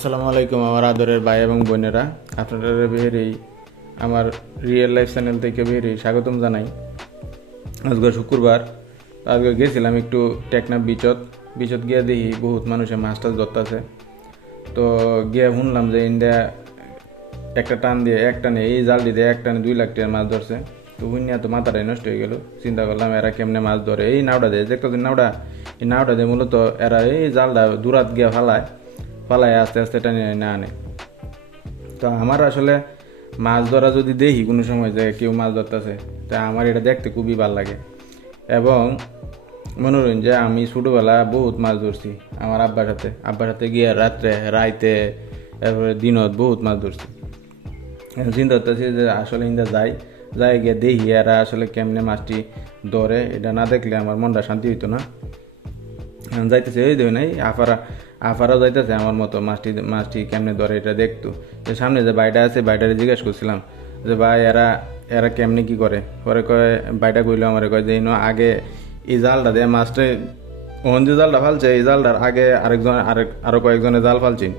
আসসালামু আলাইকুম আমার আদরের ভাই এবং বোনেরা, আপনারা বেহেরেই আমার রিয়েল লাইফ চ্যানেল থেকে বেহেরেই স্বাগতম জানাই। আজকে শুক্রবার, আজকে গেছিলাম একটু টেকনাফ বিচত গিয়ে দেখি বহুত মানুষে মাছ টাছ ধরতেছে। তো গিয়ে শুনলাম যে ইন্ডিয়া একটা টান দিয়ে এক টানে এই জালটি দিয়ে এক টানে 2 লাখ টাকার মাছ ধরছে। তো শুনিয়া তো মাথাটাই নষ্ট হয়ে গেল। চিন্তা করলাম এরা কেমনে মাছ ধরে, এই নাওটা দিয়ে দেখতো নাওটা, এই নাওটা দিয়ে মূলত এরা এই জালটা দূরাত গিয়ে ফালায় আস্তে আস্তে টানে না আনে। তো আমার আসলে মাছ ধরা যদি দেখি কোনো সময় যে কেউ মাছ ধরতেছে, তা আমার এটা দেখতে খুবই ভালো লাগে। এবং মনোরঞ্জন যে আমি ছোটোবেলা বহুত মাছ ধরছি আমার আব্বার সাথে গিয়ে রাইতে তারপরে দিনত বহুত মাছ ধরছি। চিন্তা করতেছি যে আসলে ইন্দা যাই গিয়ে দেখি এরা আসলে কেমনে মাছটি ধরে, এটা না দেখলে আমার মনটা শান্তি হইতো না। যাইতেছে ওই দেখুন, এই আফারাও যাইতেছে আমার মতো মাছটি কেমনে ধরে এটা দেখতো। যে সামনে যে বাইটা আছে বাইটারে জিজ্ঞেস করছিলাম যে ভাই এরা কেমনে কি করে। পরে কয়, বাইটা কইলো আমার, কয় যে আগে এই জালটা দিয়ে মাছটা ওহন যে জালটা ফালছে এই জালটার আগে আরো কয়েকজনে জাল ফালছেন,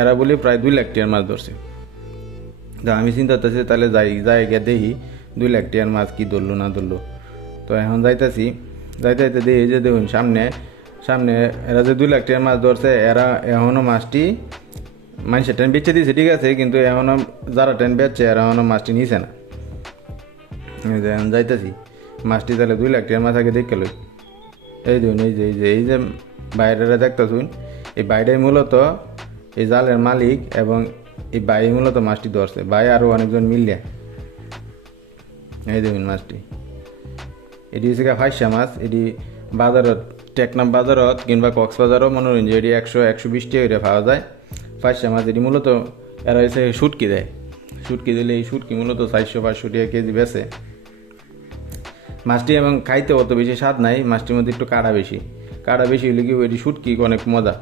এরা বলি প্রায় 2 লাখ টাকার মাছ ধরছে। তো আমি চিন্তা করতেছি তাহলে যাই গিয়ে দেখি 2 লাখ টাকার মাছ কি ধরলো না ধরলো। তো এখন যাইতে দেখি যে দেখুন সামনে এরা যে 2 লাখ টাকার মাছ ধরছে, এরা এখনও মাছটি মানুষের ট্রেন বেচে দিয়েছে, ঠিক আছে, কিন্তু এখনও যারা ট্রেন বেচছে এরা এখনও মাছটি নিছে না। এখন যাইতেছি মাছটি তাহলে 2 লাখ টাকার মাছ আগে দেখে লই। এই দেখুন, এই যে বাইরেরা দেখতেছুন, এই বাইরেই মূলত এই জালের মালিক এবং এই বাই মূলত মাছটি ধরছে, বাই আরও অনেকজন মিলিয়ে। এই দেখুন মাছটি, এটি হচ্ছে ফাইসা মাছ। এটি বাজারত টেকনাফ বাজারত কিংবা কক্সবাজারও মনোরঞ্জন এটি 100-120 টাকা পাওয়া যায় ফাইসা মাছ। এটি মূলত এরা হচ্ছে শুটকি দেয়, শুটকি দিলে এই শুটকি মূলত 400-500 টাকা কেজি বেছে মাছটি। এবং খাইতে অত বেশি স্বাদ নাই, মাছটির মধ্যে একটু কাঁড়া বেশি হলে কি এটি শুটকি অনেক মজা।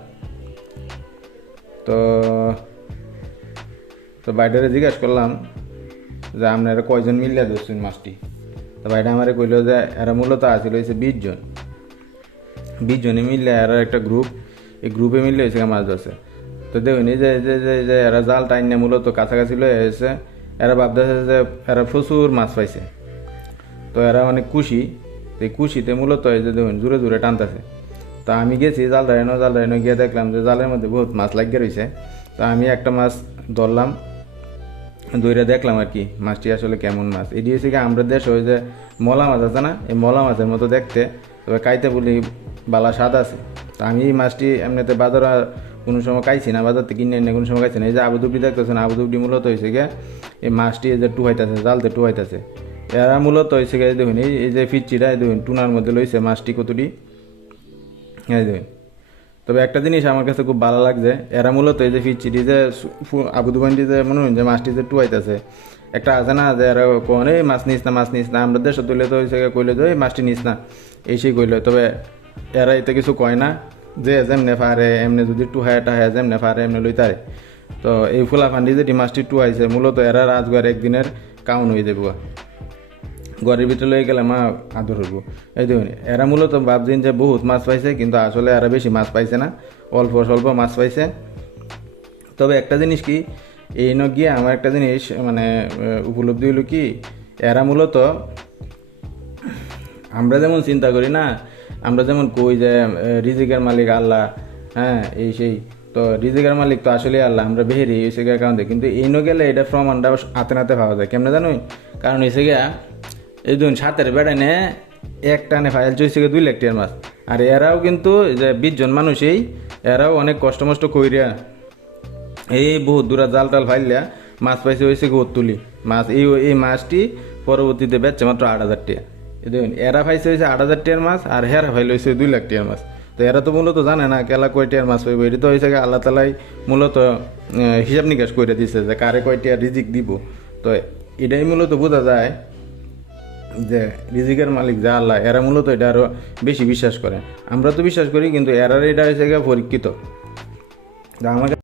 তো বাইরে জিজ্ঞাসা করলাম যে আপনারা কয়জন মিলিয়ে ধরছেন মাছটি। তো বাইরে আমারে কইল যে এরা মূলত আসছিল হয়েছে 20 জনে মিললে এরা একটা গ্রুপ, এই গ্রুপে মিললে হয়েছে মাছ ধরছে। তো দেখুন এই যে এরা জাল টাইন না মূলত কাছাকাছি লয়ে এসেছে, এরা ভাবতেছে যে এরা প্রচুর মাছ পাইছে। তো এরা অনেক খুশি, এই খুশিতে মূলত এই যে দেখুন জোরে টানতেছে। তো আমি গেছি জাল ধরানো গিয়ে দেখলাম যে জালের মধ্যে বহুত মাছ লাগিয়ে রয়েছে। তো আমি একটা মাছ ধরলাম, ধরে দেখলাম আর কি মাছটি আসলে কেমন মাছ। এটি হচ্ছে কি আমরা দেশ ওই যে মলা মাছ আছে না, এই মলা মাছের মতো দেখতে, তবে কাইতে বলি বালা স্বাদ আছে। তো আমি এই মাছটি এমনিতে বাজারে কোনো সময় খাইছি না, বাজার থেকে কিনে এনে কোনো সময় খাইছি না। এই যে আবুদুবটি দেখতেছেন, আবুদুবটি মূলত হয়েছে গিয়ে এই মাছটি এই যে টুহাইতেছে, জালতে টুহাইতেছে। এরা মূলত হয়েছে গিয়ে দেখুন এই যে ফিচ্ছিটা দেখুন টুনার মধ্যে লইছে মাছটি কতটি, এই দেখুন। তবে একটা জিনিস আমার কাছে খুব ভালো লাগছে, এরা মূলত এই যে ফিচ্ছিটি যে আবুদুবান্ডি যে মনে হয় যে মাছটি যে টুয়াইতেছে, একটা আছে না যে এরা কোন এই মাছ নিস না, আমরা দেশ তুলে তো হয়েছে কইলে যে এই মাছটি নিস না, এই সেই কইলে। তবে এরা এতে কিছু কয় না, যে যেমনে পারে এমনি যদি টুহায় টাহায় যেমনে পারে এমনি লইতারে। তো এই ফুলাফান্ডি যেটি মাছটি টুয়াইছে মূলত এরা রাজগার একদিনের কাউন হয়ে যাবো, ঘরের ভিতরে লয়ে গেলে মা আদর হইব। এই দেখুন এরা মূলত ভাবছেন যে বহুত মাছ পাইছে, কিন্তু আসলে এরা বেশি মাছ পাইছে না, অল্প স্বল্প মাছ পাইছে। তবে একটা জিনিস কি, এই গিয়ে আমার একটা জিনিস মানে উপলব্ধি হলো কি, এরা মূলত আমরা যেমন চিন্তা করি না, আমরা যেমন কই যে রিজিকের মালিক আল্লাহ, হ্যাঁ এই সেই, তো রিজিকের মালিক তো আসলে আল্লাহ, আমরা বেহেরি এসে গিয়ে কারণ দেখি, কিন্তু এই গেলে এটা প্রমাণটা হাতে পাওয়া যায় কেমনে জানোই, কারণ এসে গিয়া এই ধরুন সাতের বেড়ানে এক টানে ফাইল চইছে 2 লাখ টাকার মাছ। আর এরাও কিন্তু যে 20 জন মানুষই এরাও অনেক কষ্ট কইরা এই বহুত দূরা জাল টাল ফাইলিয়া মাছ পাইছে হয়েছে তুলি মাছ। এই মাছটি পরবর্তীতে বেচছে মাত্র 8,000 টাকা। দেখুন এরা পাইছে হয়েছে 8,000 টাকার মাছ, আর হেরা ফাইল হয়েছে 2 লাখ টাকার মাছ। তো এরা তো মূলত জানে না কেলা কয় টাকার মাছ পাইব, এটি তো হয়েছে আল্লাহ তালাই মূলত হিসাব নিকাশ করে দিচ্ছে যে কারে কয় টাকা রিজিক দিব। তো এটাই মূলত বোঝা যায় যে রিজিকের মালিক যা আল্লাহ, এরা মূলত এটা আরও বেশি বিশ্বাস করে। আমরা তো বিশ্বাস করি, কিন্তু এরার এটা হয়েছে পরীক্ষিত। আমাকে